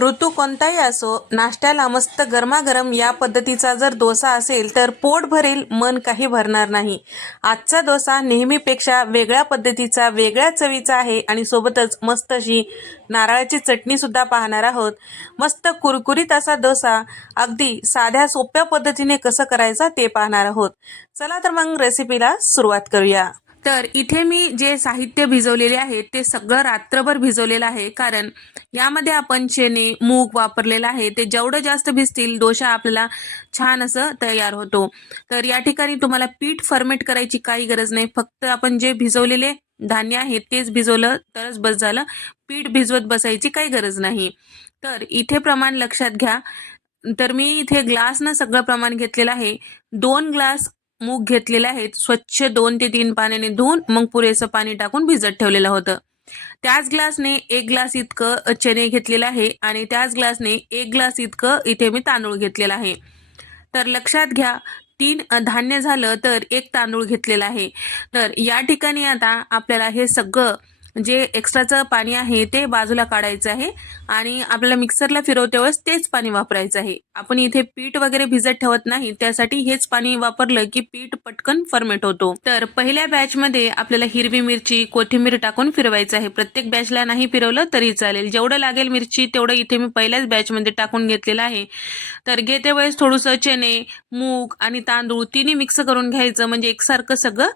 ऋतू कोणताही असो नाश्त्याला मस्त गरमागरम या पद्धतीचा जर डोसा असेल तर पोट भरेल मन काही भरणार नाही. आजचा डोसा नेहमीपेक्षा वेगळ्या पद्धतीचा वेगळ्या चवीचा आहे आणि सोबतच मस्त अशी नारळाची चटणीसुद्धा पाहणार आहोत. मस्त कुरकुरीत असा डोसा अगदी साध्या सोप्या पद्धतीने कसं करायचा ते पाहणार आहोत. चला तर मग रेसिपीला सुरुवात करूया. तर इथे मी जे साहित्य भिजवलेले आहे ते सगळं रात्रभर भिजवलेलं आहे. कारण यामध्ये आपण चेने मूग वापरलेलं आहे. ते जेवढं जास्त भिजतील डोसा आपल्याला छान असं तयार होतो. तर या ठिकाणी तुम्हाला पीठ फर्मेट करायची काही गरज नाही. फक्त आपण जे भिजवलेले धान्य आहे तेच भिजवलं तरच बस झालं. पीठ भिजवत बसायची काही गरज नाही. तर इथे प्रमाण लक्षात घ्या. तर मी इथे ग्लासनं सगळं प्रमाण घेतलेलं आहे. दोन ग्लास मूग घेतलेले आहेत. स्वच्छ दोन ते तीन पाण्याने धुवून मग पुरेसं पाणी टाकून भिजत ठेवलेलं होतं. त्याच ग्लासने एक ग्लास इतकं चणे घेतलेलं आहे आणि त्याच ग्लासने एक ग्लास इतकं इथे मी तांदूळ घेतलेला आहे. तर लक्षात घ्या तीन धान्य झालं तर एक तांदूळ घेतलेला आहे. तर या ठिकाणी आता आपल्याला हे सगळं जे एक्स्ट्राचं पाणी आहे ते बाजूला काढायचं आहे आणि आपल्याला मिक्सरला फिरवते वेळेस तेच पाणी वापरायचं आहे. आपण इथे पीठ वगैरे भिजत ठेवत नाही त्यासाठी हेच पाणी वापरलं की पीठ पटकन फर्मेट होतो. तर पहिल्या बॅचमध्ये आपल्याला हिरवी मिरची कोथिंबीर टाकून फिरवायचं आहे. प्रत्येक बॅचला नाही फिरवलं तरी चालेल. जेवढं लागेल मिरची तेवढं इथे मी पहिल्याच बॅचमध्ये टाकून घेतलेलं आहे. तर घेते वेळेस थोडंसं चणे मूग आणि तांदूळ तिन्ही मिक्स करून घ्यायचं. म्हणजे एकसारखं सगळं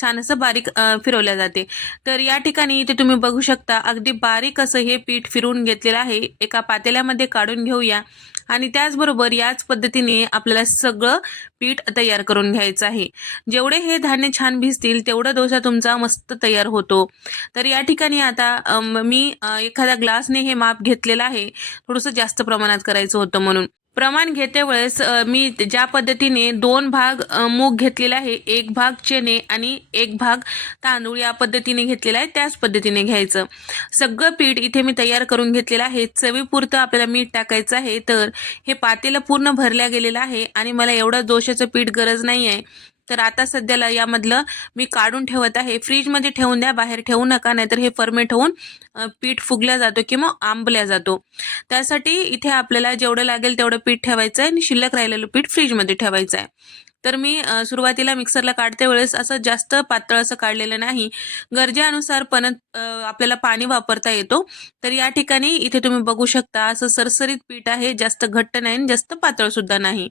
छान असं बारीक फिरवल्या जाते. तर या ठिकाणी इथे तुम्ही बघू शकता अगदी बारीक असं हे पीठ फिरवून घेतलेलं आहे. एका पातेल्यामध्ये काढून घेऊया. आणि त्याचबरोबर याच पद्धतीने आपल्याला सगळं पीठ तयार करून घ्यायचं आहे. जेवढे हे धान्य छान भिजतील तेवढा डोसा तुमचा मस्त तयार होतो. तर या ठिकाणी आता मी एखाद्या ग्लासने हे माप घेतलेलं आहे. थोडंसं जास्त प्रमाणात करायचं होतं म्हणून. प्रमाण घेते वेळेस मी ज्या पद्धतीने दोन भाग मूग घेतलेला आहे एक भाग चणे आणि एक भाग तांदूळ या पद्धतीने घेतलेला आहे त्याच पद्धतीने घ्यायचं. सगळं पीठ इथे मी तयार करून घेतलेलं आहे. चवीपुरतं आपल्याला मीठ टाकायचं आहे तर हे पातेलं पूर्ण भरल्या गेलेलं आहे आणि मला एवढं दोशाचं पीठ गरज नाही आहे तर आता सध्याला यामधलं मी काढून ठेवत आहे. फ्रीजमध्ये ठेवून द्या बाहेर ठेवू नका नाहीतर हे फर्मेट होऊन पीठ फुगल्या जातो किंवा आंबल्या जातो. त्यासाठी इथे आपल्याला जेवढं लागेल तेवढं पीठ ठेवायचं आहे आणि शिल्लक राहिलेलं पीठ फ्रीजमध्ये ठेवायचं आहे तर मी सुरुवातीला मिक्सरला काढते वेळेस असं जास्त पातळ असं काढलेलं नाही. गरजेनुसार पण आपल्याला पाणी वापरता येतो. तर या ठिकाणी इथे तुम्ही बघू शकता असं सरसरीत पीठ आहे जास्त घट्ट नाही आणि जास्त पातळ सुद्धा नाही.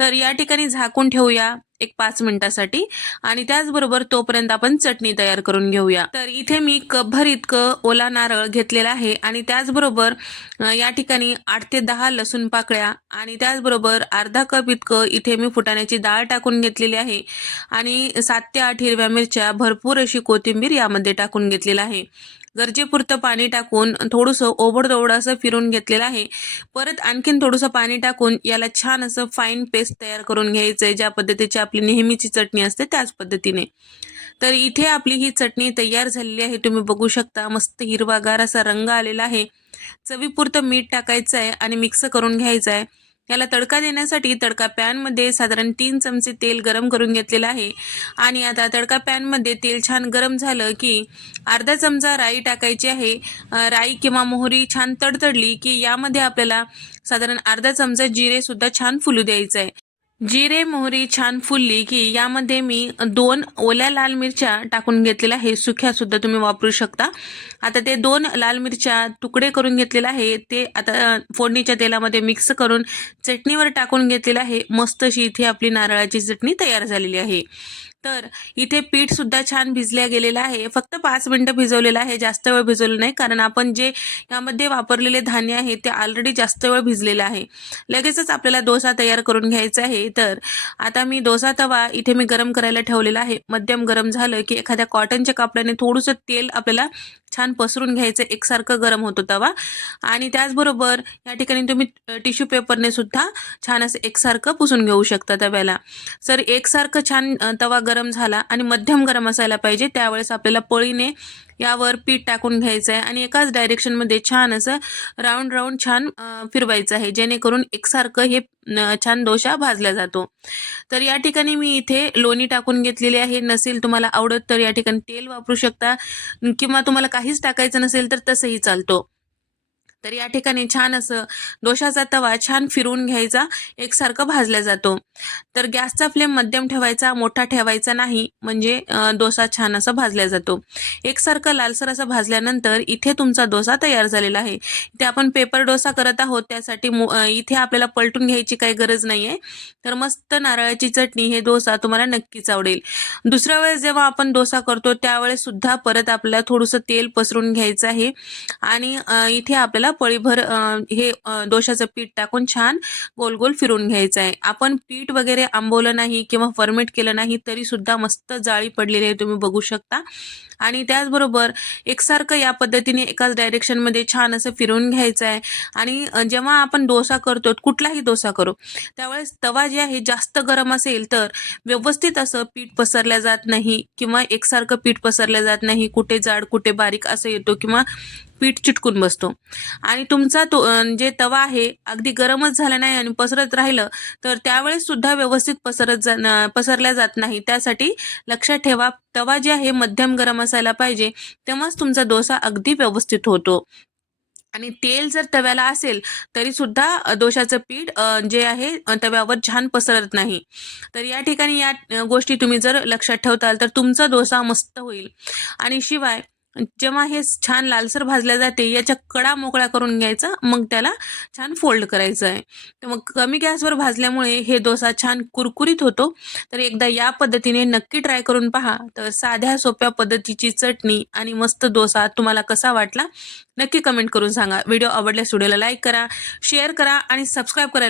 तर या ठिकाणी झाकून ठेवूया एक पाच मिनिटासाठी. आणि त्याचबरोबर तोपर्यंत आपण चटणी तयार करून घेऊया. तर इथे मी कपभर इतकं ओला नारळ घेतलेला आहे. आणि त्याचबरोबर या ठिकाणी आठ ते दहा लसूण पाकळ्या आणि त्याचबरोबर अर्धा कप इतकं इथे मी फुटाण्याची डाळ टाकून घेतलेली आहे. आणि सात ते आठ हिरव्या मिरच्या भरपूर अशी कोथिंबीर यामध्ये टाकून घेतलेला आहे. गरजेपुरतं पाणी टाकून थोडंसं ओबडदोबड असं फिरून घेतलेलं आहे. परत आणखीन थोडंसं पाणी टाकून याला छान असं फाईन पेस्ट तयार करून घ्यायचं आहे ज्या पद्धतीची आपली नेहमीची चटणी असते त्याच पद्धतीने. तर इथे आपली ही चटणी तयार झालेली आहे. तुम्ही बघू शकता मस्त हिरवागार असा रंग आलेला आहे. चवीपुरतं मीठ टाकायचं आहे आणि मिक्स करून घ्यायचं आहे. याला तडका देण्यासाठी तडका पॅनमध्ये साधारण तीन चमचे तेल गरम करून घेतलेलं आहे. आणि आता तडका पॅनमध्ये तेल छान गरम झालं की अर्धा चमचा राई टाकायची आहे. राई किंवा मोहरी छान तडतडली की यामध्ये आपल्याला साधारण अर्धा चमचा जिरे सुद्धा छान फुलू द्यायचं आहे जिरे मोहरी छान फुलली की यामध्ये मी दोन ओल्या लाल मिरच्या टाकून घेतलेल्या आहे सुख्या सुद्धा तुम्ही वापरू शकता. आता ते दोन लाल मिरच्या तुकडे करून घेतलेले आहे ते आता फोडणीच्या तेलामध्ये मिक्स करून चटणीवर टाकून घेतलेलं आहे. मस्त अशी इथे आपली नारळाची चटणी तयार झालेली आहे. तर इथे पीठ सुद्धा छान भिजल्या गेलेलं आहे. फक्त पाच मिनटं भिजवलेलं आहे. जास्त वेळ भिजवलं नाही. कारण आपण जे यामध्ये वापरलेले धान्य आहे ते ऑलरेडी जास्त वेळ भिजलेलं आहे. लगेचच आपल्याला डोसा तयार करून घ्यायचा आहे. तर आता मी डोसा तवा इथे मी गरम करायला ठेवलेला आहे. मध्यम गरम झालं की एखाद्या कॉटनच्या कापडाने थोडंसं तेल आपल्याला छान पसरून घ्यायचं. एकसारखं गरम होतो तवा. आणि त्याचबरोबर या ठिकाणी तुम्ही टिश्यू पेपरने सुद्धा छान असं एकसारखं पुसून घेऊ शकता तव्याला. सर एकसारखं छान तवा गरम झाला आणि मध्यम गरम असायला पाहिजे त्यावेळेस आपल्याला पळीने यावर पीठ टाकून घ्यायचं आहे आणि एकाच डायरेक्शनमध्ये छान असं राऊंड राऊंड छान फिरवायचं आहे जेणेकरून एकसारखं हे छान डोसा भाजला जातो. तर या ठिकाणी मी इथे लोणी टाकून घेतलेली आहे. नसेल तुम्हाला आवडत तर या ठिकाणी तेल वापरू शकता. किंवा तुम्हाला काहीच टाकायचं नसेल तर तसंही चालतो. तर या ठिकाणी छान असं डोशाचा तवा छान फिरवून घ्यायचा एकसारखं भाजला जातो. तर गॅसचा फ्लेम मध्यम ठेवायचा मोठा ठेवायचा नाही म्हणजे डोसा छान असा भाजला जातो. एकसारखं लालसर असं भाजल्यानंतर इथे तुमचा डोसा तयार झालेला आहे. इथे आपण पेपर डोसा करत आहोत त्यासाठी इथे आपल्याला पलटून घ्यायची काही गरज नाही आहे तर मस्त नारळाची चटणी हे डोसा तुम्हाला नक्कीच आवडेल. दुसऱ्या वेळेस जेव्हा आपण डोसा करतो त्यावेळेस सुद्धा परत आपल्याला थोडंसं तेल पसरून घ्यायचं आहे. आणि इथे आपल्याला पळीभर हे डोशाचं पीठ टाकून छान गोल गोल फिरून घ्यायचं आहे आपण पीठ वगैरे आंबवलं नाही किंवा फर्मेट केलं नाही तरी सुद्धा मस्त जाळी पडलेली आहे तुम्ही बघू शकता. आणि त्याचबरोबर एकसारखं या पद्धतीने एकाच डायरेक्शनमध्ये छान असं फिरवून घ्यायचं आहे आणि जेव्हा आपण डोसा करतो कुठलाही डोसा करू त्यावेळेस तवा जे आहे जास्त गरम असेल तर व्यवस्थित असं पीठ पसरल्या जात नाही किंवा एकसारखं पीठ पसरल्या जात नाही कुठे जाड कुठे बारीक असं येतो किंवा पीठ चिटकून बसतो. आणि तुमचा तो जे तवा आहे अगदी गरमच झाला नाही आणि पसरत राहिलं तर त्यावेळेस सुद्धा व्यवस्थित पसरत जा पसरल्या जात नाही. त्यासाठी लक्षात ठेवा तवा जे आहे मध्यम गरम असायला पाहिजे तेव्हाच तुमचा डोसा अगदी व्यवस्थित होतो. आणि तेल जर तव्याला असेल तरी सुद्धा अ, पीठ जे आहे तव्यावर छान पसरत नाही. तर या ठिकाणी या गोष्टी तुम्ही जर लक्षात ठेवताल तर तुमचा डोसा मस्त होईल. आणि शिवाय जेव्हा हे छान लालसर भाजल्या जाते याच्या कडा मोकळा करून घ्यायचा मग त्याला छान फोल्ड करायचं आहे. तर मग कमी गॅसवर भाजल्यामुळे हे डोसा छान कुरकुरीत होतो. तर एकदा या पद्धतीने नक्की ट्राय करून पहा. तर साध्या सोप्या पद्धतीची चटणी आणि मस्त डोसा तुम्हाला कसा वाटला नक्की कमेंट करून सांगा. व्हिडिओ आवडल्यास व्हिडिओला लाईक करा शेअर करा आणि सबस्क्राईब करा